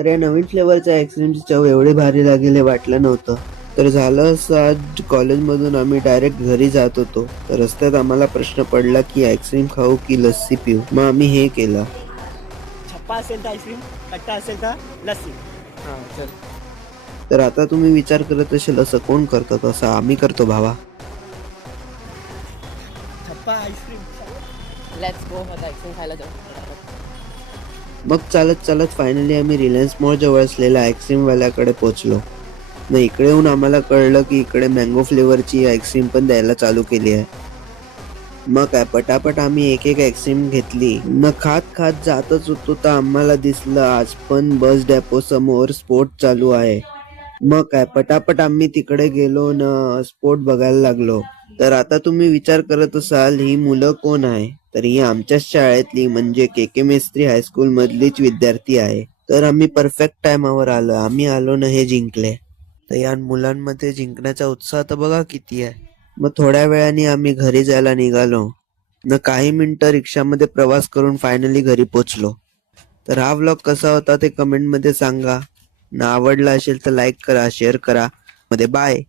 तर या नवीन फ्लेवरच्या आईस्क्रीमची चव एवढी भारी लागेल हे वाटलं नव्हतं. तर झालं असं, आज कॉलेजमधून आम्ही डायरेक्ट घरी जात होतो, तर रस्त्यात आम्हाला प्रश्न पडला की आईस्क्रीम खाऊ की लस्सी पिऊ. मग आम्ही हे केलं. छप्पा असेल तर आईस्क्रीम, कट्टा असेल तर लस्सी. हां चल. तर आता तुम्ही विचार करत असेल असं कोण करतं, तसं आम्ही करतो भावा. छप्पा आईस्क्रीम. लेट्स गो आता आईस्क्रीम खायला जाऊ. मग चालत चालत फायनली आम्ही रिलायन्स मॉल जवळ असलेल्या आईस्क्रीम वाल्याकडे पोहोचलो. न इकडे येऊन आम्हाला कळलं की इकडे मँगो फ्लेवरची आईस्क्रीम पण द्यायला चालू केली आहे. मग काय पटापट आम्ही एक एक आईस्क्रीम घेतली. न खात खात जातच होतो तर आम्हाला दिसलं आज पण बस डेपो समोर स्पोर्ट चालू आहे. मग काय पटापट आम्ही तिकडे गेलो न स्पोर्ट बघायला लागलो. तर आता तुम्ही विचार करत असाल ही मुलं कोण आहे, तर ही आमच्याच शाळेतली म्हणजे के मेस्त्री हायस्कूल मधलीच विद्यार्थी आहे. तर आम्ही परफेक्ट टायमावर आलो. आम्ही आलो न हे जिंकले. तर या मुलांमध्ये जिंकण्याचा उत्साह तर बघा किती आहे. मग थोड्या वेळाने आम्ही घरी जायला निघालो. न काही मिनिटं रिक्षामध्ये प्रवास करून फायनली घरी पोचलो. तर हा व्लॉग कसा होता ते कमेंट मध्ये सांगा. ना आवडला असेल तर लाईक करा, शेअर करा. मध्ये बाय.